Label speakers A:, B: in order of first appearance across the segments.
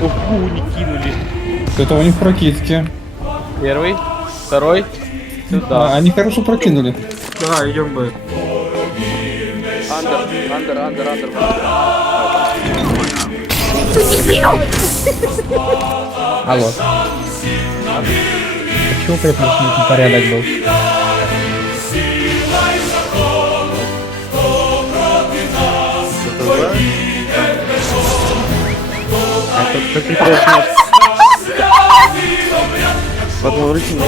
A: Уху, не кинули.
B: Это у них прокидки.
A: Первый, второй,
B: А,
A: сюда.
B: они хорошо прокинули.
C: Да, идем бы.
A: Андер, андер, андер, андер.
D: Алло. Почему предпочтительный порядок был?
A: Это прекрасно. В одном руке не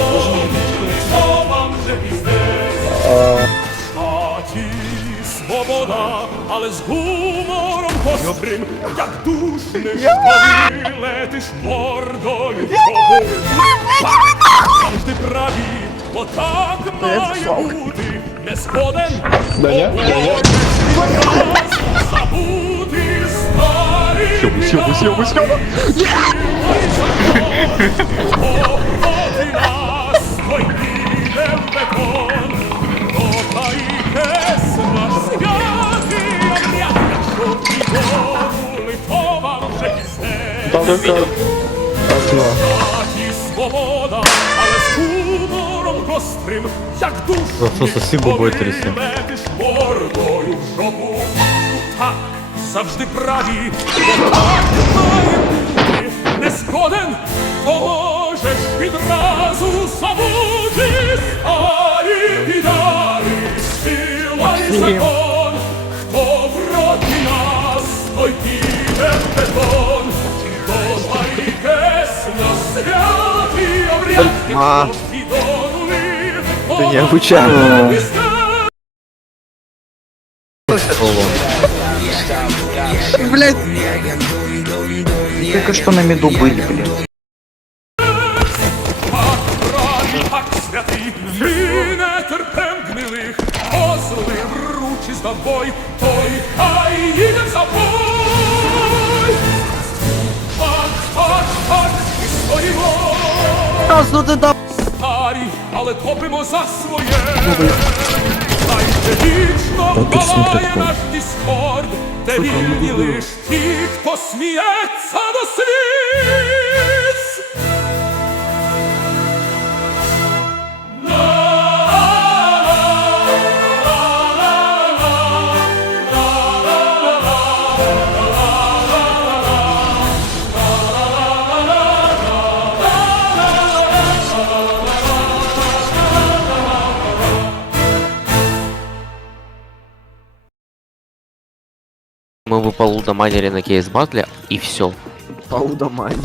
E: Хаті свобода, але з гумором гострим, як душниш, коли летиш мордою вгору. Завжди праві, бо так має бути, не згоден, нас, той вам вже пізне. Хаті свобода, але з гумором гострим, як душу коли летиш мордою завжди праві, бо так має бути, не згоден, то можеш відразу забути старі підари, сила і закон, хто проти нас, той піде в бетон, Довайкесь на святий обряд, якщо підонули, то
A: не
E: вам пізне.
F: Только что на меду были,
E: з тобой, той хай їде за бой. Так, так, так, і стоїмо. Старі, але топимо за своє. Дайте вічно палає наш дискорд, де вільні лиш ті, хто сміється до сліз.
G: Мы бы полудоманили на кейс батле и все.
A: Полудомани.